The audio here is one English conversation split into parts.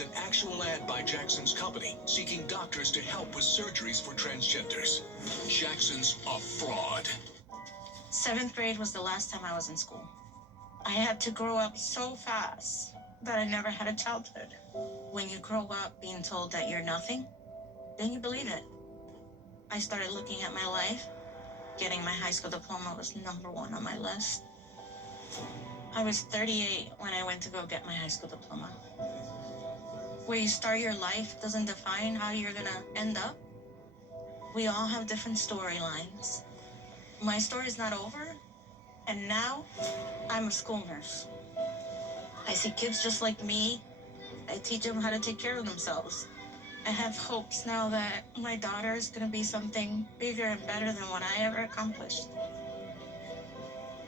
An actual ad by Jackson's company seeking doctors to help with surgeries for transgenders. Jackson's a fraud. 7th grade was the last time I was in school. I had to grow up so fast that I never had a childhood. When you grow up being told that you're nothing, then you believe it. I started looking at my life. Getting my high school diploma was #1 on my list. I was 38 when I went to go get my high school diploma. Where you start your life doesn't define how you're gonna end up. We all have different storylines. My story's not over, and now I'm a school nurse. I see kids just like me. I teach them how to take care of themselves. I have hopes now that my daughter is gonna be something bigger and better than what I ever accomplished.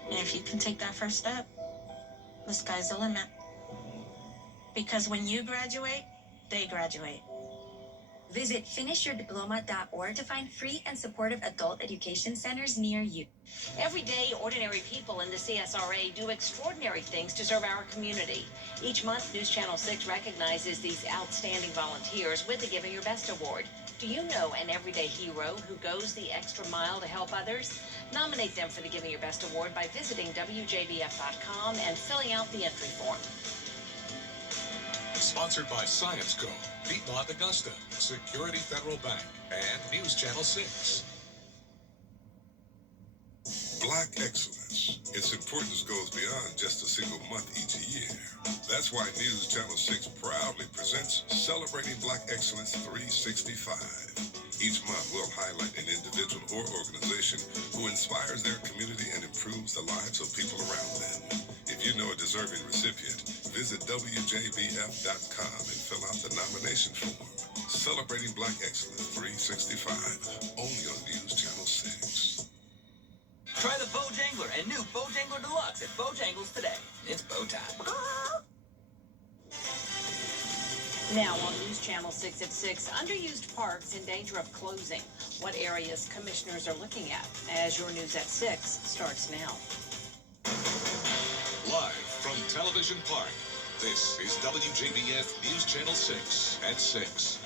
And if you can take that first step, the sky's the limit. Because when you graduate, they graduate. Visit finishyourdiploma.org to find free and supportive adult education centers near you. Every day, ordinary people in the CSRA do extraordinary things to serve our community. Each month, News Channel 6 recognizes these outstanding volunteers with the Giving Your Best Award. Do you know an everyday hero who goes the extra mile to help others? Nominate them for the Giving Your Best Award by visiting WJBF.com and filling out the entry form. Sponsored by Science Co., Piedmont Augusta, Security Federal Bank, and News Channel 6. Black excellence. Its importance goes beyond just a single month each year. That's why News Channel 6 proudly presents Celebrating Black Excellence 365. Each month, we'll highlight an individual or organization who inspires their community and improves the lives of people around them. If you know a deserving recipient, visit WJBF.com and fill out the nomination form. Celebrating Black Excellence 365, only on News Channel 6. Try the Bojangler and new Bojangler Deluxe at Bojangles today. It's bow time. Now on News Channel 6 at 6, underused parks in danger of closing. What areas commissioners are looking at as your News at 6 starts now. Live from Television Park, this is WJBF News Channel 6 at 6.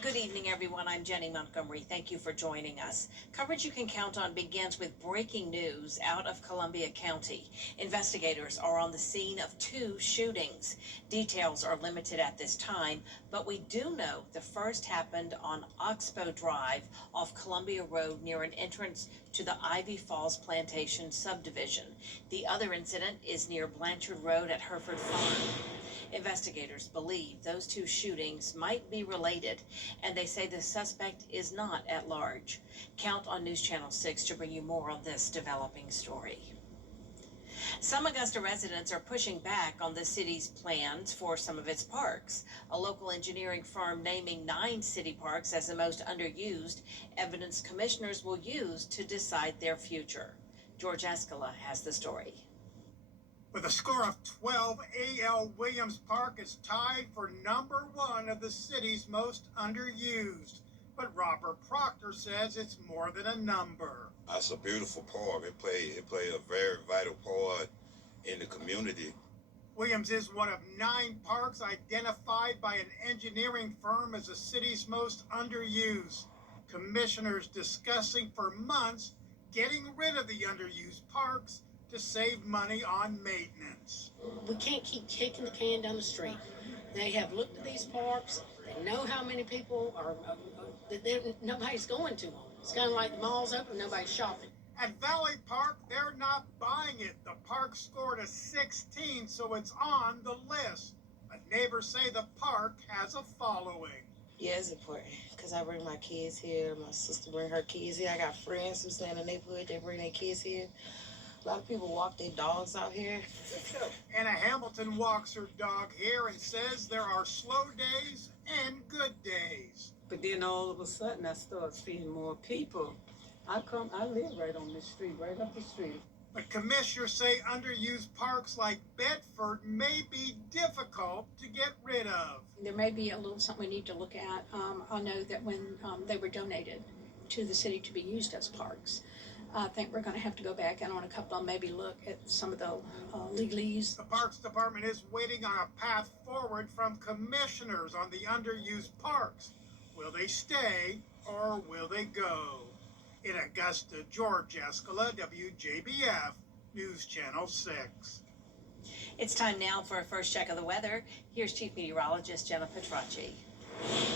Good evening, everyone. I'm Jenny Montgomery. Thank you for joining us. Coverage you can count on begins with breaking news out of Columbia County. Investigators are on the scene of 2 shootings. Details are limited at this time, but we do know the first happened on Oxbow Drive off Columbia Road near an entrance to the Ivy Falls Plantation subdivision. The other incident is near Blanchard Road at Hereford Farm. Investigators believe those 2 shootings might be related, and they say the suspect is not at large. Count on News Channel 6 to bring you more on this developing story. Some Augusta residents are pushing back on the city's plans for some of its parks. A local engineering firm naming 9 city parks as the most underused, evidence commissioners will use to decide their future. George Escala has the story. With a score of 12, A.L. Williams Park is tied for #1 of the city's most underused. But Robert Proctor says it's more than a number. It's a beautiful park. It played a very vital part in the community. Williams is one of 9 parks identified by an engineering firm as the city's most underused. Commissioners discussing for months getting rid of the underused parks to save money on maintenance. We can't keep kicking the can down the street. They have looked at these parks. They know how many people are, nobody's going to them. It's kind of like the mall's open, nobody's shopping. At Valley Park, they're not buying it. The park scored a 16, so it's on the list. But neighbors say the park has a following. Yeah, it's important because I bring my kids here. My sister bring her kids here. I got friends who stay in the neighborhood. They bring their kids here. A lot of people walk their dogs out here. Anna Hamilton walks her dog here and says there are slow days and good days. But then all of a sudden I start seeing more people. I live right on this street, right up the street. But commissioners say underused parks like Bedford may be difficult to get rid of. There may be a little something we need to look at. I know that when they were donated to the city to be used as parks, I think we're going to have to go back in on a couple of them, maybe look at some of the legalese. The Parks Department is waiting on a path forward from commissioners on the underused parks. Will they stay or will they go? In Augusta, George Escala, WJBF, News Channel 6. It's time now for a first check of the weather. Here's Chief Meteorologist Jenna Petracci.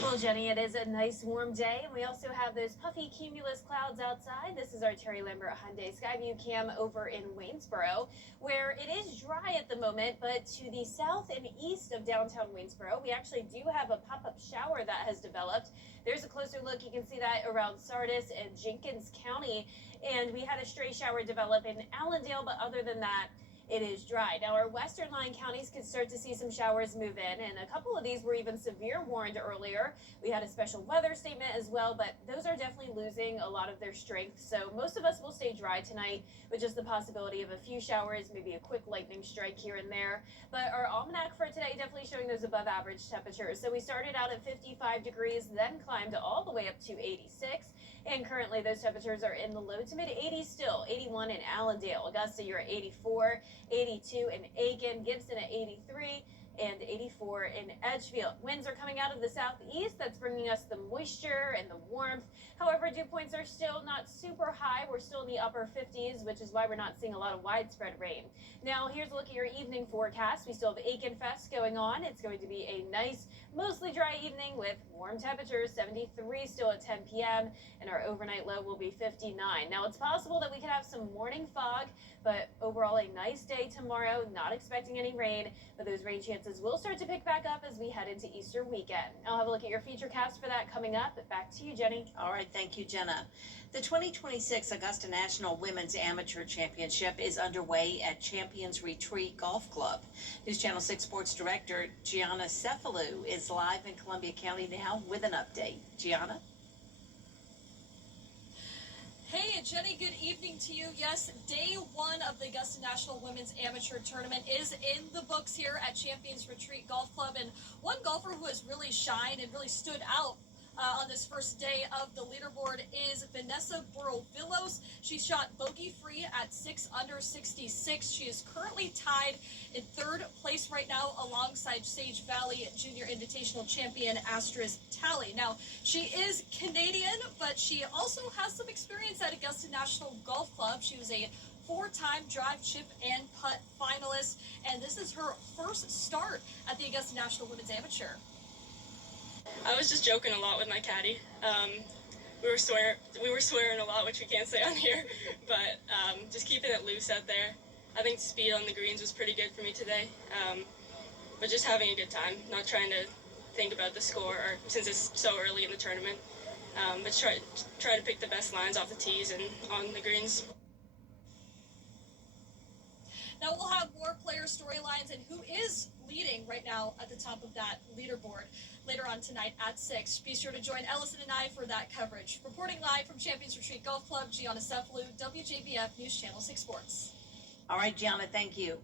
Well, Jenny, it is a nice warm day, and we also have those puffy cumulus clouds outside. This is our Terry Lambert Hyundai Skyview cam over in Waynesboro, where it is dry at the moment, but to the south and east of downtown Waynesboro, we actually do have a pop-up shower that has developed. There's a closer look. You can see that around Sardis and Jenkins County, and we had a stray shower develop in Allendale, but other than that, it is dry. Now, our western line counties could start to see some showers move in, and a couple of these were even severe warned earlier. We had a special weather statement as well, but those are definitely losing a lot of their strength. So most of us will stay dry tonight with just the possibility of a few showers, maybe a quick lightning strike here and there. But our almanac for today definitely showing those above average temperatures. So we started out at 55 degrees, then climbed all the way up to 86. And currently those temperatures are in the low to mid 80s still. 81 in Allendale. Augusta, you're at 84, 82 in Aiken, Gibson at 83, and 84 in Edgefield. Winds are coming out of the southeast. That's bringing us the moisture and the warmth. However, dew points are still not super high. We're still in the upper 50s, which is why we're not seeing a lot of widespread rain. Now, here's a look at your evening forecast. We still have Aiken Fest going on. It's going to be a nice, mostly dry evening with warm temperatures, 73 still at 10 p.m., and our overnight low will be 59. Now, it's possible that we could have some morning fog, but overall a nice day tomorrow. Not expecting any rain, but those rain chances will start to pick back up as we head into Easter weekend. I'll have a look at your feature cast for that coming up. Back to you, Jenny. All right, thank you, Jenna. The 2026 Augusta National Women's Amateur Championship is underway at Champions Retreat Golf Club. News Channel 6 Sports Director Gianna Cephalou is live in Columbia County now with an update. Gianna? Hey, Jenny, good evening to you. Yes, day one of the Augusta National Women's Amateur Tournament is in the books here at Champions Retreat Golf Club. And one golfer who has really shined and really stood out on this first day of the leaderboard is Vanessa Burrow-Villos. She shot bogey-free at 6 under 66. She is currently tied in third place right now alongside Sage Valley Junior Invitational Champion Astrid Talley. Now, she is Canadian, but she also has some experience at Augusta National Golf Club. She was a four-time drive, chip, and putt finalist, and this is her first start at the Augusta National Women's Amateur. I was just joking a lot with my caddy. We were swearing a lot, which we can't say on here, but just keeping it loose out there. I think the speed on the greens was pretty good for me today, but just having a good time, not trying to think about the score since it's so early in the tournament, but try to pick the best lines off the tees and on the greens. Now we'll have more player storylines and who is leading right now at the top of that leaderboard later on tonight at 6. Be sure to join Ellison and I for that coverage. Reporting live from Champions Retreat Golf Club, Gianna Cephalou, WJBF News Channel 6 Sports. All right, Gianna, thank you.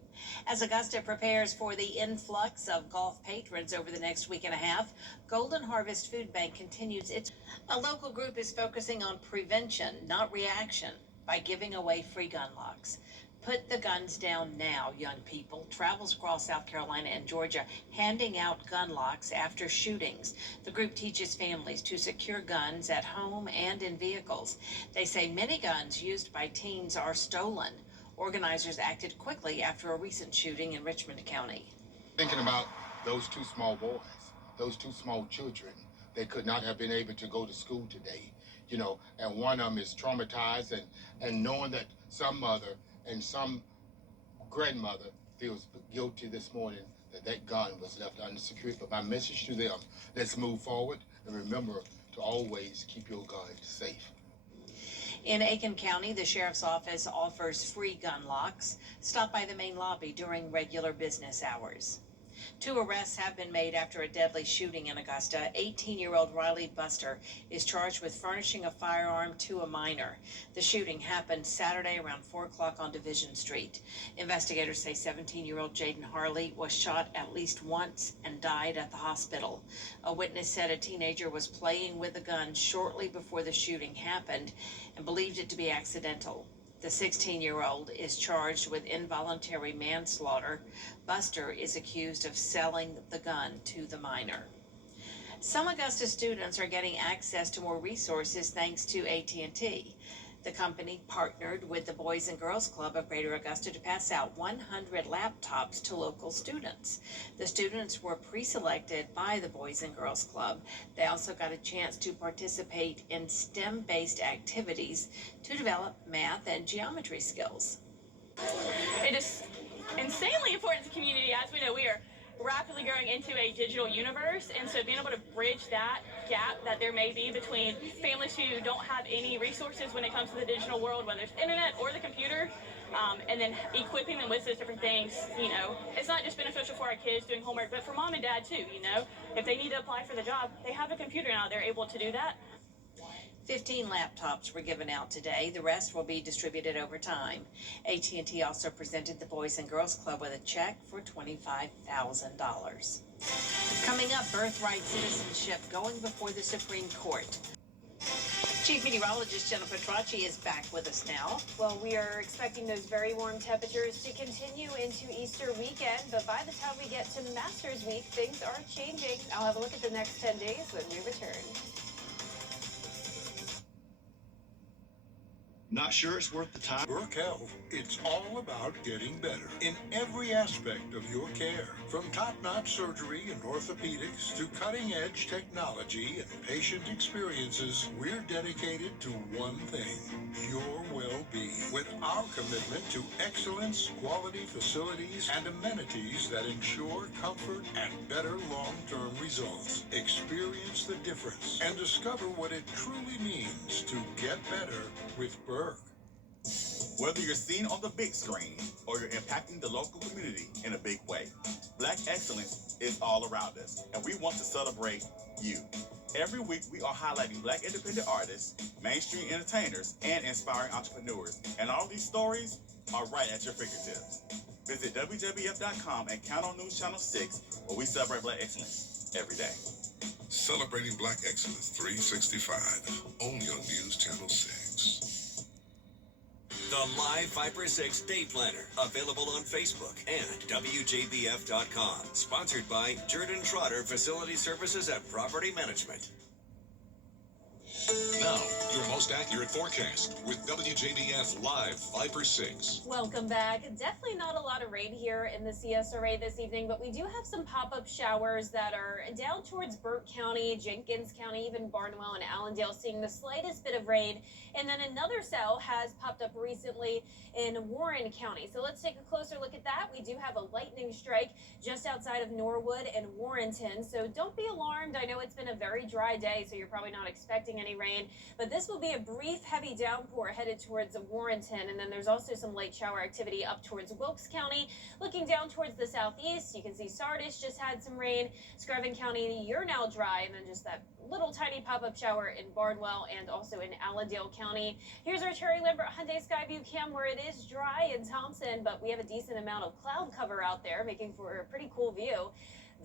As Augusta prepares for the influx of golf patrons over the next week and a half, Golden Harvest Food Bank continues its... A local group is focusing on prevention, not reaction, by giving away free gun locks. Put the guns down now, young people. Travels across South Carolina and Georgia handing out gun locks after shootings. The group teaches families to secure guns at home and in vehicles. They say many guns used by teens are stolen. Organizers acted quickly after a recent shooting in Richmond County. Thinking about those two small boys, those two small children, they could not have been able to go to school today, and one of them is traumatized, and knowing that some mother and some grandmother feels guilty this morning that gun was left unsecured. But my message to them, let's move forward and remember to always keep your guns safe. In Aiken County, the sheriff's office offers free gun locks. Stop by the main lobby during regular business hours. Two arrests have been made after a deadly shooting in Augusta. 18-year-old Riley Buster is charged with furnishing a firearm to a minor. The shooting happened Saturday around 4 o'clock on Division Street. Investigators say 17-year-old Jaden Harley was shot at least once and died at the hospital. A witness said a teenager was playing with a gun shortly before the shooting happened and believed it to be accidental. The 16-year-old is charged with involuntary manslaughter. Buster is accused of selling the gun to the minor. Some Augusta students are getting access to more resources thanks to AT&T. The company partnered with the Boys and Girls Club of Greater Augusta to pass out 100 laptops to local students. The students were pre-selected by the Boys and Girls Club. They also got a chance to participate in STEM-based activities to develop math and geometry skills. It is insanely important to community. As we know, we are rapidly growing into a digital universe, and so being able to bridge that gap that there may be between families who don't have any resources when it comes to the digital world, whether it's internet or the computer, and then equipping them with those different things, you know, it's not just beneficial for our kids doing homework, but for mom and dad too, you know. If they need to apply for the job, they have a computer now, they're able to do that. 15 laptops were given out today. The rest will be distributed over time. AT&T also presented the Boys and Girls Club with a check for $25,000. Coming up, birthright citizenship going before the Supreme Court. Chief Meteorologist Jennifer Tracci is back with us now. Well, we are expecting those very warm temperatures to continue into Easter weekend, but by the time we get to Masters Week, things are changing. I'll have a look at the next 10 days when we return. Not sure it's worth the time? Burke Health, it's all about getting better in every aspect of your care. From top-notch surgery and orthopedics to cutting-edge technology and patient experiences, we're dedicated to one thing, your well-being. With our commitment to excellence, quality facilities, and amenities that ensure comfort and better long-term results. Experience the difference and discover what it truly means to get better with Burke. Whether you're seen on the big screen or you're impacting the local community in a big way, Black excellence is all around us, and we want to celebrate you. Every week, we are highlighting Black independent artists, mainstream entertainers, and inspiring entrepreneurs. And all these stories are right at your fingertips. Visit WJBF.com and count on News Channel 6, where we celebrate Black excellence every day. Celebrating Black Excellence 365, only on News Channel 6. The Live Viper 6 Day Planner, available on Facebook and WJBF.com. Sponsored by Jordan Trotter Facility Services and Property Management. Now, your most accurate forecast with WJBF Live Viper 6. Welcome back. Definitely not a lot of rain here in the CSRA this evening, but we do have some pop-up showers that are down towards Burke County, Jenkins County, even Barnwell and Allendale, seeing the slightest bit of rain. And then another cell has popped up recently in Warren County. So let's take a closer look at that. We do have a lightning strike just outside of Norwood and Warrenton. So don't be alarmed. I know it's been a very dry day, so you're probably not expecting any rain, but this will be a brief heavy downpour headed towards Warrenton, and then there's also some light shower activity up towards Wilkes County. Looking down towards the southeast, you can see Sardis just had some rain. Screven County, you're now dry, and then just that little tiny pop-up shower in Barnwell and also in Allendale County. Here's our Terry Lambert Hyundai Skyview cam where it is dry in Thompson, but we have a decent amount of cloud cover out there, making for a pretty cool view.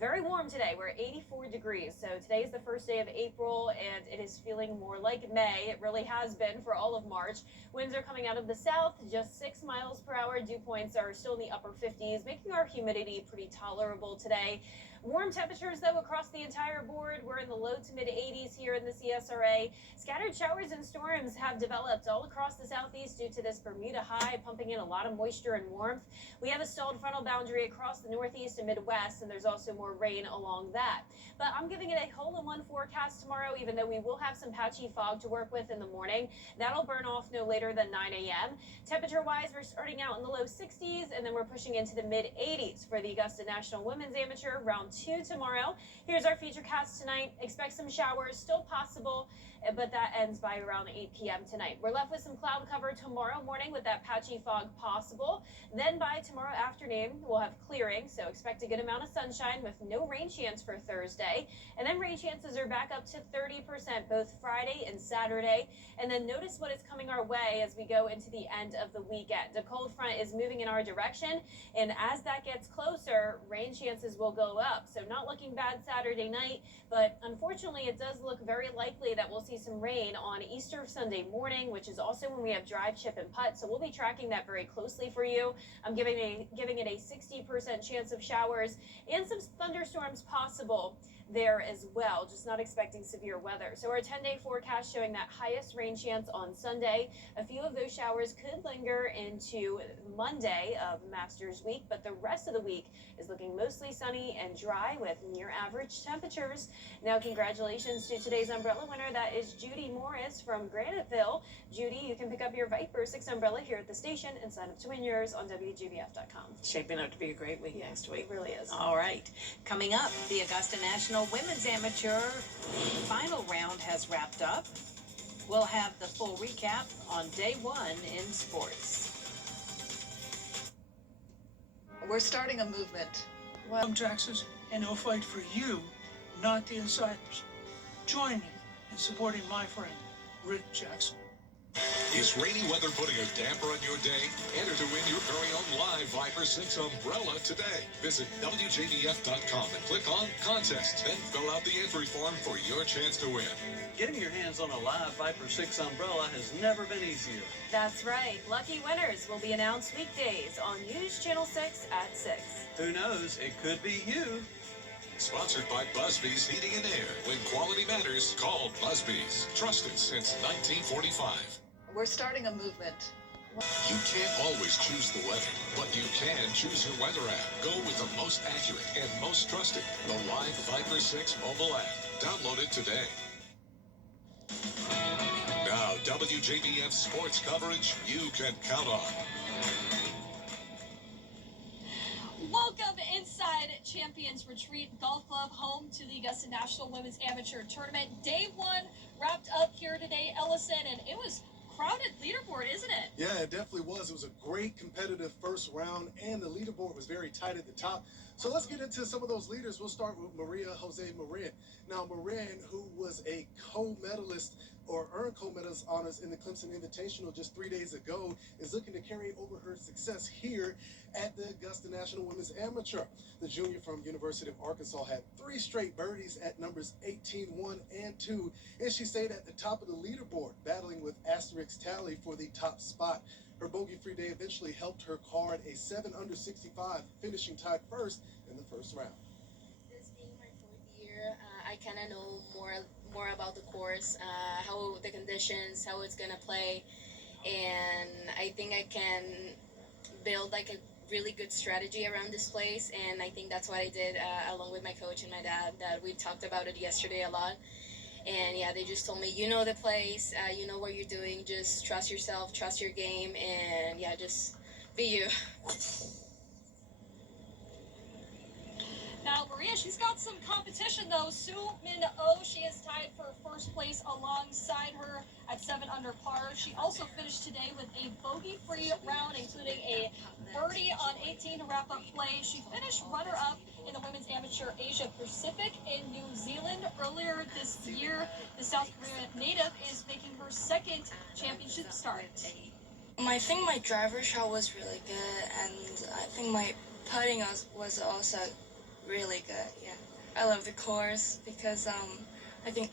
Very warm today. We're at 84 degrees. So today is the first day of April, and it is feeling more like May. It really has been for all of March. Winds are coming out of the south, just 6 miles per hour. Dew points are still in the upper 50s, making our humidity pretty tolerable today. Warm temperatures, though, across the entire board. We're in the low to mid 80s here in the CSRA. Scattered showers and storms have developed all across the southeast due to this Bermuda high, pumping in a lot of moisture and warmth. We have a stalled frontal boundary across the northeast and midwest, and there's also more rain along that. But I'm giving it a hole-in-one forecast tomorrow, even though we will have some patchy fog to work with in the morning. That'll burn off no later than 9 a.m. Temperature-wise, we're starting out in the low 60s, and then we're pushing into the mid 80s for the Augusta National Women's Amateur round 2 tomorrow. Here's our future cast tonight. Expect some showers, still possible, but that ends by around 8 p.m. tonight. We're left with some cloud cover tomorrow morning with that patchy fog possible. Then by tomorrow afternoon, we'll have clearing, so expect a good amount of sunshine with no rain chance for Thursday. And then rain chances are back up to 30% both Friday and Saturday. And then notice what is coming our way as we go into the end of the weekend. A cold front is moving in our direction, and as that gets closer, rain chances will go up. So not looking bad Saturday night, but unfortunately it does look very likely that we'll see some rain on Easter Sunday morning, which is also when we have drive, chip, and putt. So we'll be tracking that very closely for you. I'm giving it a 60% chance of showers and some thunderstorms possible there as well, just not expecting severe weather. So our 10-day forecast showing that highest rain chance on Sunday. A few of those showers could linger into Monday of Masters Week, but the rest of the week is looking mostly sunny and dry with near average temperatures. Now, congratulations to today's umbrella winner. That is Judy Morris from Graniteville. Judy, you can pick up your Viper 6 umbrella here at the station and sign up to win yours on WJBF.com. Shaping up to be a great week next week. It really is. All right. Coming up, the Augusta National Women's Amateur final round has wrapped up. We'll have the full recap on day one in sports. We're starting a movement. I'm Jackson's, and he'll fight for you, not the insiders. Join me in supporting my friend, Rick Jackson. Is rainy weather putting a damper on your day? Enter to win your very own live Viper 6 umbrella today. Visit WJBF.com and click on Contest. Then fill out the entry form for your chance to win. Getting your hands on a live Viper 6 umbrella has never been easier. That's right. Lucky winners will be announced weekdays on News Channel 6 at 6. Who knows? It could be you. Sponsored by Busby's Heating and Air. When quality matters, call Busby's. Trusted since 1945. We're starting a movement. You can't always choose the weather, but you can choose your weather app. Go with the most accurate and most trusted, the Live Viper 6 mobile app. Download it today. Now, WJBF sports coverage you can count on. Welcome inside Champions Retreat Golf Club, home to the Augusta National Women's Amateur Tournament. Day one wrapped up here today, Ellison, and it was crowded leaderboard, isn't it? Yeah, it definitely was. It was a great competitive first round, and the leaderboard was very tight at the top. So let's get into some of those leaders. We'll start with Maria Jose Marin. Now, Marin, who was a co-medalist or earned co-medalist honors in the Clemson Invitational just 3 days ago, is looking to carry over her success here at the Augusta National Women's Amateur. The junior from University of Arkansas had 3 straight birdies at numbers 18, 1, and 2, and she stayed at the top of the leaderboard, battling with Asterisk Tally for the top spot. Her bogey-free day eventually helped her card a 7 under 65, finishing tied first in the first round. This being my 4th year, I kind of know more about the course, how the conditions, how it's gonna play, and I think I can build like a really good strategy around this place, and I think that's what I did along with my coach and my dad. That we talked about it yesterday a lot, and yeah, they just told me, you know the place, you know what you're doing, just trust yourself, trust your game, and yeah, just be you. Now, Maria, she's got some competition, though. Sue Min Oh, she is tied for first place alongside her at 7 under par. She also finished today with a bogey-free round, including a birdie on 18 to wrap up play. She finished runner-up in the Women's Amateur Asia Pacific in New Zealand earlier this year. The South Korean native is making her 2nd championship start. I think my driver shot was really good, and I think my putting was also really good. Yeah, I love the course because I think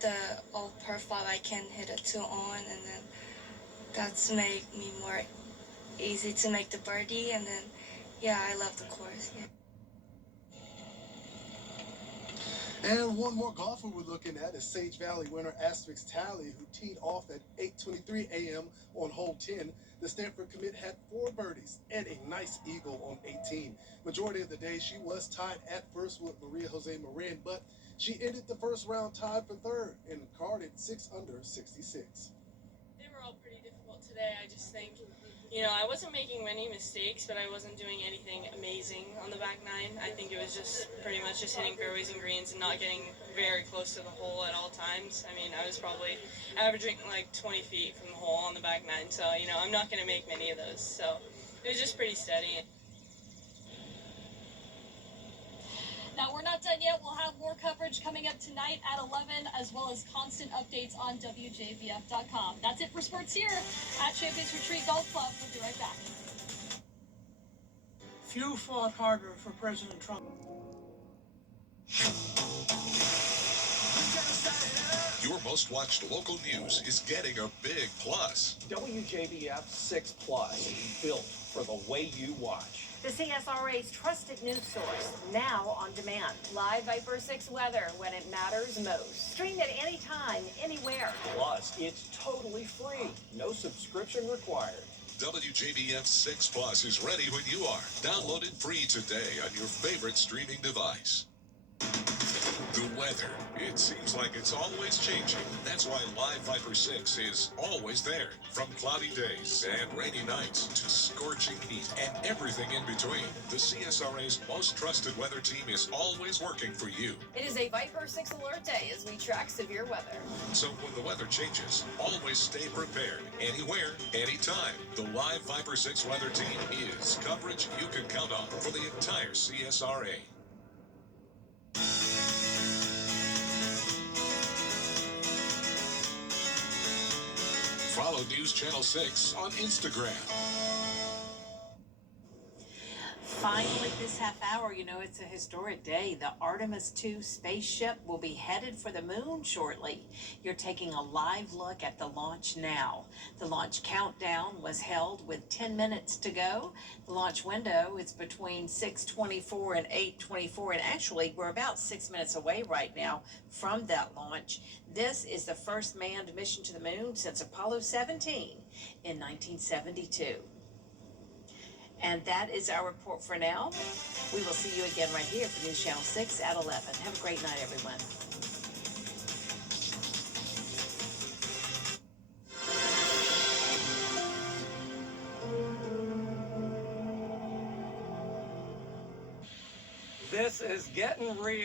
the all-par 5 I can hit a 2 on, and then that's make me more easy to make the birdie, and then yeah, I love the course. Yeah. And one more golfer we're looking at is Sage Valley winner Asterisk Tally, who teed off at 8:23 a.m. on hole 10. The Stanford commit had 4 birdies and a nice eagle on 18. Majority of the day, she was tied at first with Maria Jose Marin, but she ended the first round tied for 3rd and carded 6 under 66. They were all pretty difficult today. I just think, You know, I wasn't making many mistakes, but I wasn't doing anything amazing on the back nine. I think it was just pretty much just hitting fairways and greens and not getting very close to the hole at all times. I mean, I was probably averaging like 20 feet from the hole on the back nine, so, you know, I'm not going to make many of those. So it was just pretty steady. Now, we're not done yet. We'll have more coverage coming up tonight at 11, as well as constant updates on WJBF.com. That's it for sports here at Champions Retreat Golf Club. We'll be right back. Few fought harder for President Trump. Your most watched local news is getting a big plus. WJBF 6 Plus, built for the way you watch. The CSRA's trusted news source, now on demand. Live Viper 6 weather when it matters most. Stream it anytime, anywhere. Plus, it's totally free. No subscription required. WJBF 6 Plus is ready when you are. Download it free today on your favorite streaming device. The weather. It seems like it's always changing. That's why Live Viper 6 is always there. From cloudy days and rainy nights to scorching heat and everything in between. The CSRA's most trusted weather team is always working for you. It is a Viper 6 alert day as we track severe weather. So when the weather changes, always stay prepared. Anywhere, anytime. The Live Viper 6 weather team is coverage you can count on for the entire CSRA. Follow News Channel 6 on Instagram. Finally, this half hour, you know, it's a historic day. The Artemis II spaceship will be headed for the moon shortly. You're taking a live look at the launch now. The launch countdown was held with 10 minutes to go. The launch window is between 6:24 and 8:24, and actually, we're about 6 minutes away right now from that launch. This is the first manned mission to the moon since Apollo 17 in 1972. And that is our report for now. We will see you again right here for News Channel 6 at 11. Have a great night, everyone. This is getting real.